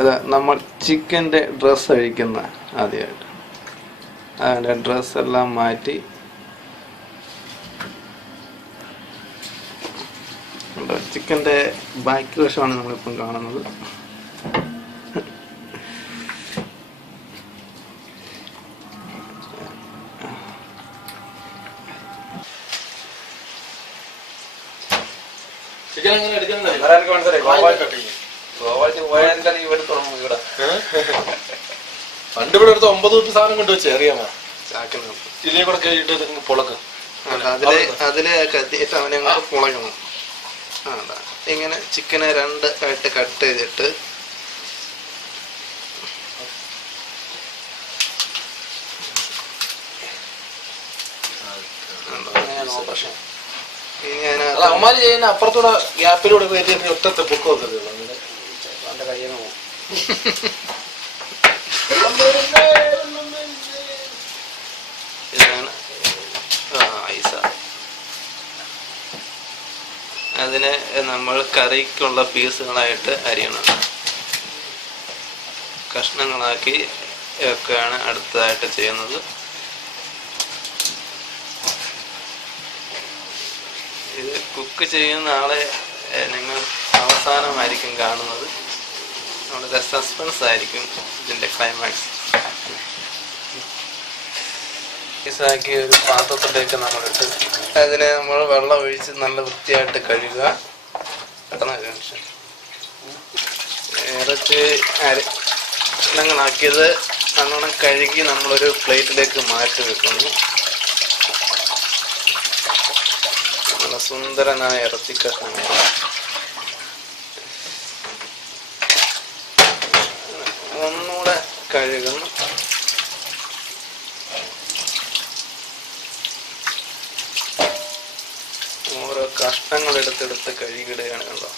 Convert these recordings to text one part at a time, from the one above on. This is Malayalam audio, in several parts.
അതാ നമ്മൾ ചിക്കൻ്റെ ഡ്രസ്സ് അഴിക്കുന്ന ആദ്യമായിട്ട് അതിൻ്റെ ഡ്രസ്സെല്ലാം മാറ്റി ചിക്കൻ്റെ ബാക്ക് വശമാണ് നമ്മളിപ്പം കാണുന്നത്. പണ്ട് ഇവിടെ അടുത്ത് 9 തൊട്ട് സാധനം കൊണ്ടുവച്ചേ അറിയാമോ? ഇതിനെ കൂടെ കേട്ടിട്ട് പൊളക്ക് അതില് കത്തിയിട്ട് അവനെ പൊളക്കണം. ഇങ്ങനെ ചിക്കനെ 2 ആയിട്ട് കട്ട് ചെയ്തിട്ട് അവന്മാര് ചെയ്യുന്ന അപ്പുറത്തൂടെ ഗ്യാപ്പിലൂടെ ഒറ്റത്തെ പൊക്കം വെക്കുന്നത് എന്റെ കയ്യിൽ നിന്ന് പോകും. ഇതാണ് ഐസ. അതിനെ നമ്മൾ കറിക്കുള്ള പീസുകളായിട്ട് അരിയണം. കഷ്ണങ്ങളാക്കി ഒക്കെയാണ് അടുത്തതായിട്ട് ചെയ്യുന്നത്. ഇത് കുക്ക് ചെയ്യുന്ന ആളെ നിങ്ങൾ അവസാനമായിരിക്കും കാണുന്നത്. വളരെ സസ്പെൻസ് ആയിരിക്കും ഇതിൻ്റെ ക്ലൈമാക്സ്. പീസാക്കി ഒരു പാത്രത്തിലേക്ക് നമ്മളിട്ട് അതിനെ നമ്മൾ വെള്ളം ഒഴിച്ച് നല്ല വൃത്തിയായിട്ട് കഴുകുക. ഇറച്ചി കഷ്ണങ്ങളാക്കിയത് നല്ലോണം കഴുകി നമ്മളൊരു പ്ലേറ്റിലേക്ക് മാറ്റി വെക്കുന്നു. നല്ല സുന്ദരനായ ഇറച്ചി കഷ്ണങ്ങൾ ഒന്നുകൂടെ കഴുകുന്നു. ഓരോ കഷ്ണങ്ങൾ എടുത്തെടുത്ത് കഴുകിടുകയാണ്. കണ്ടോ,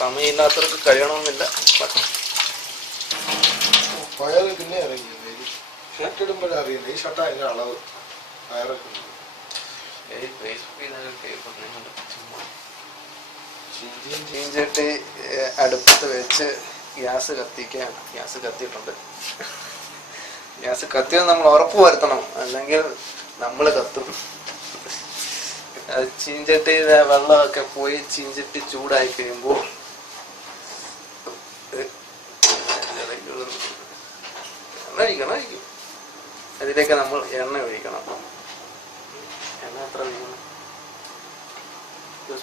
സമയമില്ലാത്തവർക്ക് കഴിയണമെന്നില്ല. പിന്നെ അറിയില്ല, ഷർട്ട് ഇടുമ്പോഴറിയില്ല ഈ ഷർട്ട് അതിന്റെ അളവ് വയറൊക്കെ ചീഞ്ചട്ടി അടുപ്പത്ത് വെച്ച് ഗ്യാസ് കത്തിക്കുകയാണ്. ഗ്യാസ് കത്തിയിട്ടുണ്ട്. ഗ്യാസ് കത്തിയത് നമ്മൾ ഉറപ്പ് വരുത്തണം, അല്ലെങ്കിൽ നമ്മൾ കത്തും. ചീഞ്ചട്ടിയിലെ വെള്ളമൊക്കെ പോയി ചീഞ്ചട്ടി ചൂടായി കഴിയുമ്പോൾ ഒഴിക്കും. അതിലേക്ക് നമ്മൾ എണ്ണ ഒഴിക്കണം. എണ്ണ എത്ര ഒഴിക്കണം?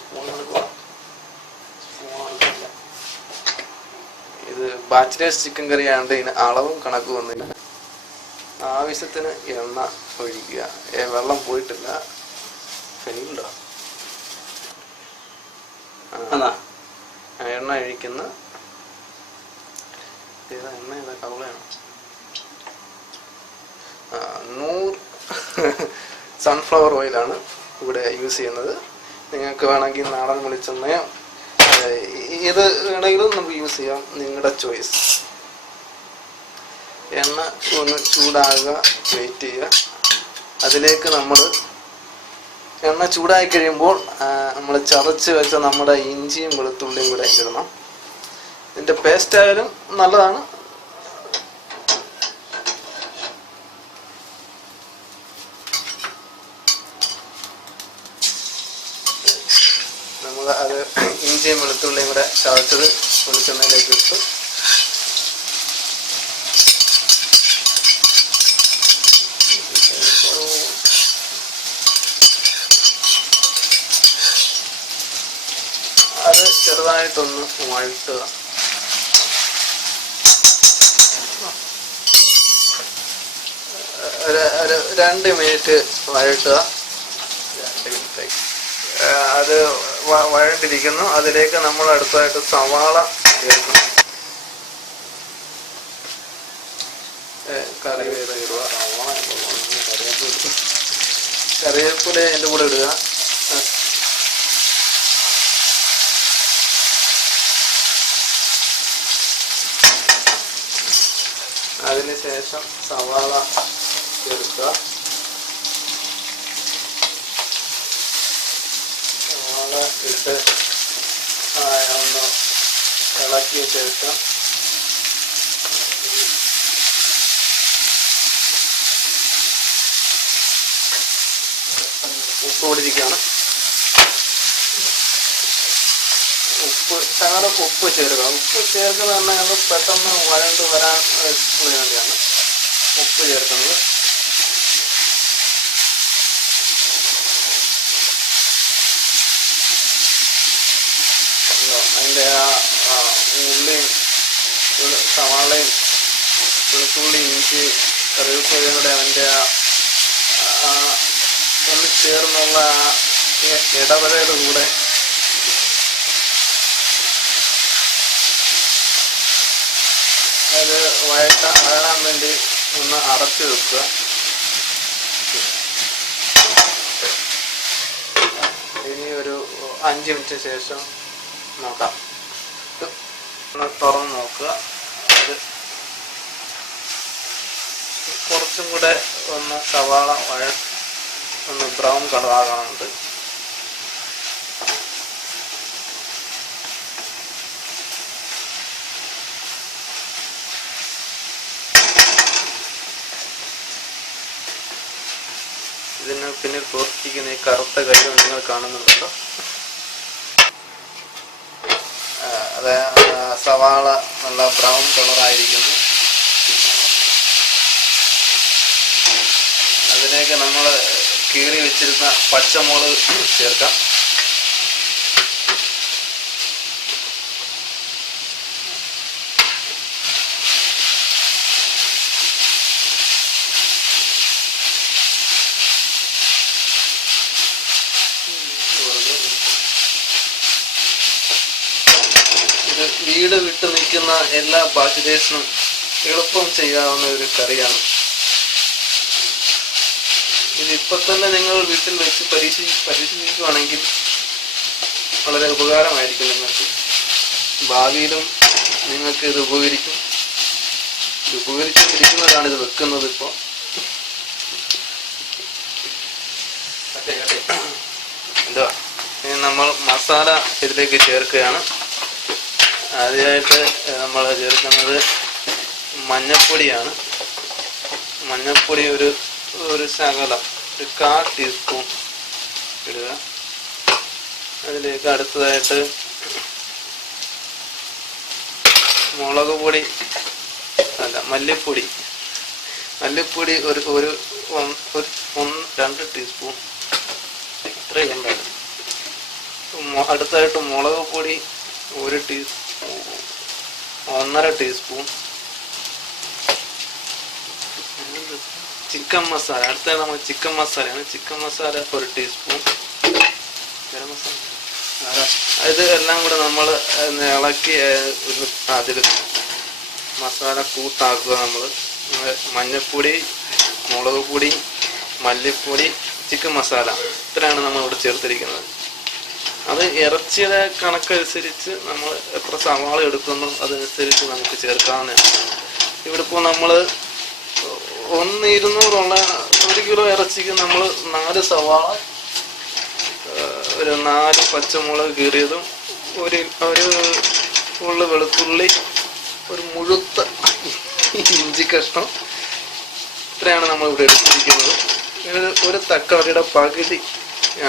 സ്പൂൺ എടുക്കുക. ഇത് ബാച്ചിലേഴ്സ് ചിക്കൻ കറി ആയതുകൊണ്ട് ഇതിന് അളവും കണക്കും ഒന്നുമില്ല. ആവശ്യത്തിന് എണ്ണ ഒഴിക്കുക. വെള്ളം പോയിട്ടില്ല. ഫെയിലുണ്ടോ? എണ്ണ ഒഴിക്കുന്ന എണ്ണ ഏതാ കവളയാണ്? 100 സൺഫ്ലവർ ഓയിലാണ് ഇവിടെ യൂസ് ചെയ്യുന്നത്. നിങ്ങൾക്ക് വേണമെങ്കിൽ നാടൻ വെളിച്ചെണ്ണയോ ഇത് വേണമെങ്കിലും നമുക്ക് യൂസ് ചെയ്യാം, നിങ്ങളുടെ ചോയ്സ്. എണ്ണ ഒന്ന് ചൂടാകുക, വെയിറ്റ് ചെയ്യുക. അതിലേക്ക് നമ്മൾ എണ്ണ ചൂടായി കഴിയുമ്പോൾ നമ്മൾ ചതച്ച് വെച്ച നമ്മുടെ ഇഞ്ചിയും വെളുത്തുള്ളിയും കൂടെ ഇടണം. ഇതിൻ്റെ പേസ്റ്റ് ആയാലും നല്ലതാണ്. നമ്മൾ അത് ഇഞ്ചിയും വെളുത്തുള്ളിയും കൂടെ ചതച്ചത് വെളിച്ചെണ്ണയിലേക്ക് ഇട്ടു. അത് ചെറുതായിട്ടൊന്ന് വഴറ്റുക. ഒരു 2 മിനിറ്റ് വഴറ്റുക. 2 മിനിറ്റ് അത് വഴണ്ടിരിക്കുന്നു. അതിലേക്ക് നമ്മൾ അടുത്തതായിട്ട് സവാള ചേർക്കണം. കറിവേപ്പില ഇടുക. കറിവേപ്പില എൻ്റെ കൂടെ ഇടുക. അതിനുശേഷം സവാള ചേർക്കുക. സവാള ഇട്ട് ഇളക്കിയ ശേഷം ഉപ്പ് പൊടിച്ചിരിക്കുകയാണ്. ശകലം ഉപ്പ് ചേർക്കുക. ഉപ്പ് ചേർക്കുന്നത് പറഞ്ഞാൽ അത് പെട്ടെന്ന് വഴണ്ട് വരാൻ വേണ്ടിയാണ് ഉപ്പ് ചേർക്കുന്നത്. അതിൻ്റെ ആ ഉള്ളിയും സവാളയും വെളുത്തുള്ളി ഇഞ്ചി കറിവേപ്പിലയും കൂടെ അതിൻ്റെ ഒന്ന് ചേർന്നുള്ള ഇടവരയുടെ കൂടെ അത് വഴറാൻ വേണ്ടി ഒന്ന് അടച്ചു വെക്കുക. ഇനി ഒരു 5 മിനിറ്റ് ശേഷം നോക്കാം. ഒന്ന് തുറന്ന് നോക്കുക. അത് കുറച്ചും കൂടെ ഒന്ന് സവാള ഒന്ന് ബ്രൗൺ കളർ ആകാനുണ്ട്. ഇതിന് പിന്നിൽ പ്രവർത്തിക്കുന്ന ഈ കറുത്ത കരി നിങ്ങൾ കാണുന്നുണ്ടല്ലോ. അത് സവാള നല്ല ബ്രൗൺ കളറായിരിക്കുന്നു. അതിലേക്ക് നമ്മൾ കീറി വെച്ചിരുന്ന പച്ചമുളക് ചേർക്കാം. ഇത് വീട് വിട്ട് നിൽക്കുന്ന എല്ലാ ബാച്ചിലേഴ്സിനും എളുപ്പം ചെയ്യാവുന്ന ഒരു കറിയാണ്. ഇതിപ്പോൾ തന്നെ നിങ്ങൾ വീട്ടിൽ വെച്ച് പരീക്ഷിക്കുകയാണെങ്കിൽ വളരെ ഉപകാരമായിരിക്കും നിങ്ങൾക്ക്. ഭാവിയിലും നിങ്ങൾക്ക് ഇത് ഉപകരിക്കും. ഇത് ഉപകരിച്ചുകൊണ്ടിരിക്കുന്നവരാണ് ഇത് വെക്കുന്നത്. ഇപ്പോൾ എന്താ നമ്മൾ മസാല ഇതിലേക്ക് ചേർക്കുകയാണ്. ആദ്യമായിട്ട് നമ്മൾ ചേർക്കുന്നത് മഞ്ഞൾപ്പൊടിയാണ്. മഞ്ഞൾപ്പൊടി ഒരു ശകലം, ഒരു 1/4 ടീസ്പൂൺ ഇടുക. അതിലേക്ക് അടുത്തതായിട്ട് മുളക് പൊടി അല്ല മല്ലിപ്പൊടി ഒരു 2 ടീസ്പൂൺ ഇത്രയും ഉണ്ടാകും. അടുത്തായിട്ട് മുളക് പൊടി 1.5 ടീസ്പൂൺ. ചിക്കൻ മസാല അടുത്ത നമ്മൾ ചിക്കൻ മസാലയാണ്. Chicken masala 1 teaspoon. ഗരം മസാല ഇത് എല്ലാം കൂടെ നമ്മൾ ഇളക്കി അതിൽ മസാല കൂട്ടാക്കുക. നമ്മൾ മഞ്ഞൾപ്പൊടി, മുളക് പൊടി, മല്ലിപ്പൊടി, ചിക്കൻ മസാല ഇത്രയാണ് നമ്മൾ ഇവിടെ ചേർത്തിരിക്കുന്നത്. അത് ഇറച്ചിയുടെ കണക്കനുസരിച്ച് നമ്മൾ എത്ര സവാള എടുക്കുന്നു അതനുസരിച്ച് നമുക്ക് ചേർക്കാവുന്നതാണ്. ഇവിടെ ഇപ്പോൾ നമ്മൾ 200 1 കിലോ ഇറച്ചിക്ക് നമ്മൾ 4 സവാള, ഒരു 4 പച്ചമുളക് കീറിയതും, ഒരു ഉള്ളി വെളുത്തുള്ളി, ഒരു മുഴുത്ത ഇഞ്ചി കഷ്ണം ഇത്രയാണ് നമ്മൾ ഇവിടെ എടുത്തിരിക്കുന്നത്. ഒരു തക്കാളിയുടെ പകുതി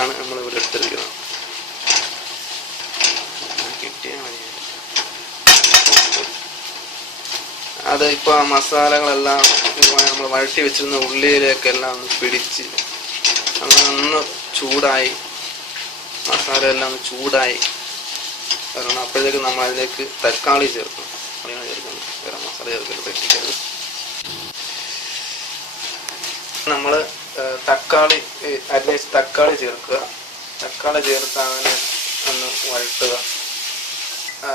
ആണ് നമ്മളിവിടെ എടുത്തിരിക്കുന്നത്. അത് ഇപ്പോൾ ആ മസാലകളെല്ലാം നമ്മൾ വഴറ്റി വെച്ചിരുന്ന ഉള്ളിയിലേക്കെല്ലാം ഒന്ന് പിടിച്ച് അങ്ങനെ ഒന്ന് ചൂടായി, മസാല എല്ലാം ഒന്ന് ചൂടായി കാരണം അപ്പോഴത്തേക്ക് നമ്മൾ അതിലേക്ക് തക്കാളി ചേർക്കും. ഗരം മസാല ചേർക്കരുത്, തെറ്റിക്കരുത്. നമ്മൾ തക്കാളി അരിഞ്ഞ തക്കാളി ചേർക്കുക. തക്കാളി ചേർത്ത് അതിനെ ഒന്ന് വഴട്ടുക.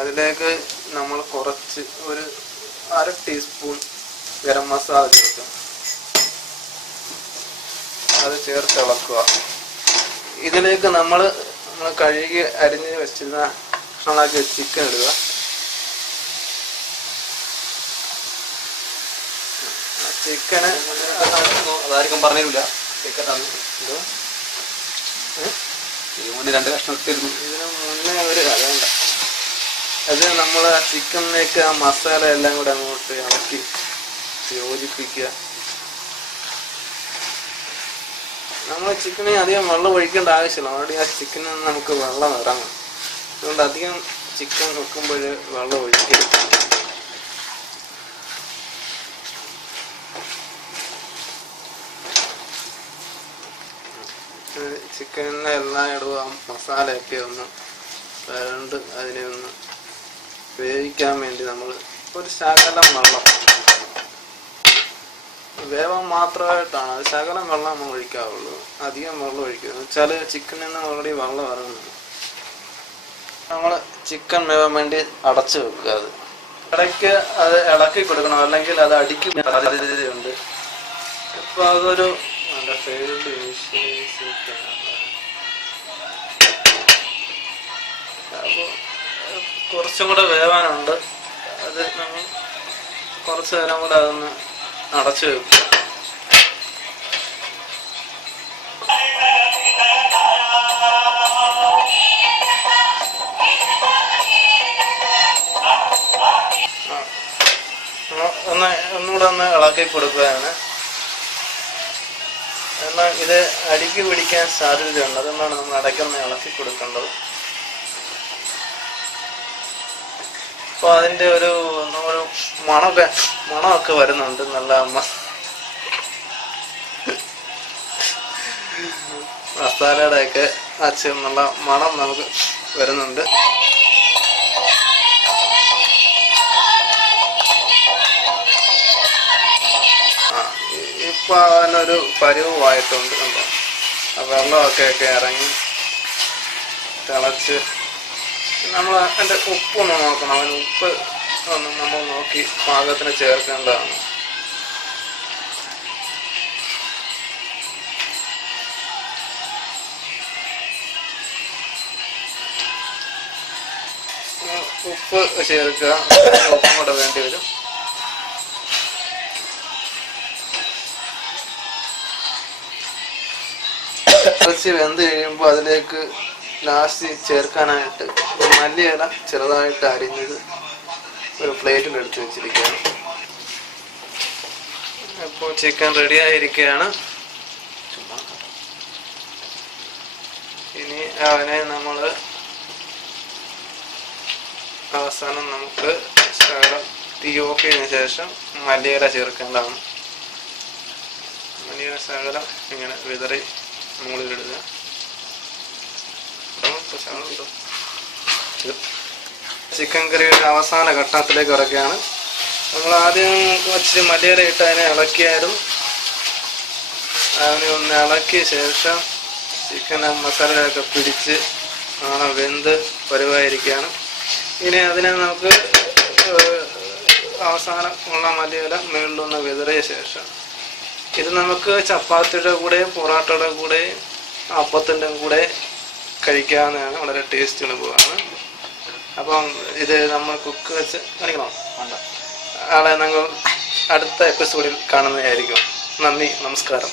അതിലേക്ക് നമ്മൾ കുറച്ച് ഒരു 1/2 ടീസ്പൂൺ ഗരം മസാല ചേർക്കുക. അത് ചേർത്ത് ഇളക്കുക. ഇതിലേക്ക് നമ്മൾ കഴുകി അരിഞ്ഞ് വെച്ചിരുന്ന കഷ്ണങ്ങളാക്കി ചിക്കൻ ഇടുക. ചിക്കന് അതായിരിക്കും പറഞ്ഞില്ല. ഇതിന് മുന്നേ 2 കഷ്ണം എടുത്തിരുന്നു. ഇതിന് മുന്നേ ഒരു കഥയുണ്ട്. അത് നമ്മൾ ആ ചിക്കനിലേക്ക് ആ മസാല എല്ലാം കൂടെ അങ്ങോട്ട് ഇളക്കി യോജിപ്പിക്കുക. നമ്മൾ ചിക്കനെ അധികം വെള്ളം ഒഴിക്കേണ്ട ആവശ്യമില്ല. ഓൾറെഡി ആ ചിക്കനിൽ നിന്ന് നമുക്ക് വെള്ളം ഇറങ്ങും. അതുകൊണ്ട് അധികം ചിക്കൻ വെക്കുമ്പോൾ വെള്ളം ഒഴിക്കരുത്. ചിക്കനിലെ എല്ലായിടവും ആ മസാലയൊക്കെ ഒന്ന് വരണ്ട് അതിനെ ഒന്ന് വേവിക്കാൻ വേണ്ടി നമ്മൾ ഒരു ശകലം വെള്ളം, വേവാൻ മാത്രമായിട്ടാണ് അത് ശകലം വെള്ളം നമ്മൾ ഒഴിക്കാവുള്ളൂ. അധികം വെള്ളം ഒഴിക്കുക എന്ന് വെച്ചാൽ ചിക്കനിൽ നിന്ന് ഓൾറെഡി വെള്ളം ഇറങ്ങുന്നു. നമ്മൾ ചിക്കൻ വേവാൻ വേണ്ടി അടച്ചു വെക്കുക. അത് ഇടയ്ക്ക് അത് ഇളക്കി കൊടുക്കണം, അല്ലെങ്കിൽ അത് അടിക്കും സാധ്യതയുണ്ട്. ഇപ്പൊ അതൊരു അപ്പോൾ കുറച്ചും കൂടെ വേവാനുണ്ട്. അത് നമ്മൾ കുറച്ച് നേരം കൂടെ അതൊന്ന് അടച്ചു വെക്കുക. ഒന്നുകൂടെ ഒന്ന് ഇളക്കി കൊടുക്കുകയാണ്. എന്നാൽ ഇത് അടിക്ക് പിടിക്കാൻ സാധ്യതയുണ്ട്. അതുകൊണ്ടാണ് നമ്മൾ ഇടയ്ക്കൊന്ന് ഇളക്കി കൊടുക്കേണ്ടത്. അപ്പോൾ അതിൻ്റെ ഒരു മണമൊക്കെ വരുന്നുണ്ട്. നല്ല മസാലയുടെ ഒക്കെ നല്ല മണം നമുക്ക് വരുന്നുണ്ട്. ഇപ്പൊ അവനൊരു പരുവായിട്ടുണ്ട്. കണ്ടോ, ആ വെള്ളമൊക്കെ ഇറങ്ങി തിളച്ച് നമ്മൾ അതിൻ്റെ ഉപ്പൊന്ന് നോക്കണം. അവന് ഉപ്പ് ഒന്ന് നമ്മൾ നോക്കി പാകത്തിന് ചേർക്കേണ്ടതാണ്. ഉപ്പ് ചേർക്കുക. ഉപ്പും കൂടെ വേണ്ടി വരും. ഇറച്ചി വെന്ത് കഴിയുമ്പോൾ അതിലേക്ക് ലാസ്റ്റ് ചേർക്കാനായിട്ട് മല്ലിയില ചെറുതായിട്ട് അരിഞ്ഞത് ഒരു പ്ലേറ്റിൽ എടുത്ത് വെച്ചിരിക്കുകയാണ്. അപ്പോൾ ചിക്കൻ റെഡി ആയിരിക്കുകയാണ്. ഇനി അവനെ നമ്മൾ അവസാനം നമുക്ക് ശകലം തീ ഓഫ് ചെയ്തതിനു ശേഷം മല്ലിയില ചേർക്കേണ്ടതാണ്. മല്ലിയില ശകലം ഇങ്ങനെ വിതറി മുകളിലിടുക. ചിക്കൻ കറിയുടെ അവസാന ഘട്ടത്തിലേക്ക് ഇറക്കുകയാണ്. നമ്മൾ ആദ്യം ഇച്ചിരി മല്ലിയില ഇട്ട് അതിനെ ഇളക്കിയായിരുന്നു. അതിനെ ഒന്ന് ഇളക്കിയ ശേഷം ചിക്കൻ മസാലയൊക്കെ പിടിച്ച് വെന്ത് പരുവായിരിക്കുകയാണ്. ഇനി അതിനെ നമുക്ക് അവസാനം ഉള്ള മല്ലിയില മുകളിലൊന്ന് വിതറിയ ശേഷം ഇത് നമുക്ക് ചപ്പാത്തിയുടെ കൂടെ, പൊറോട്ടയുടെ കൂടെ, അപ്പത്തിൻ്റെ കൂടെ കഴിക്കാവുന്നതാണ്. വളരെ ടേസ്റ്റ് എളുപ്പമാണ്. അപ്പം ഇത് നമ്മൾ കുക്ക് വെച്ച് കാണിക്കണോ? ആളെ ഞങ്ങൾ അടുത്ത എപ്പിസോഡിൽ കാണുന്നതായിരിക്കും. നന്ദി, നമസ്കാരം.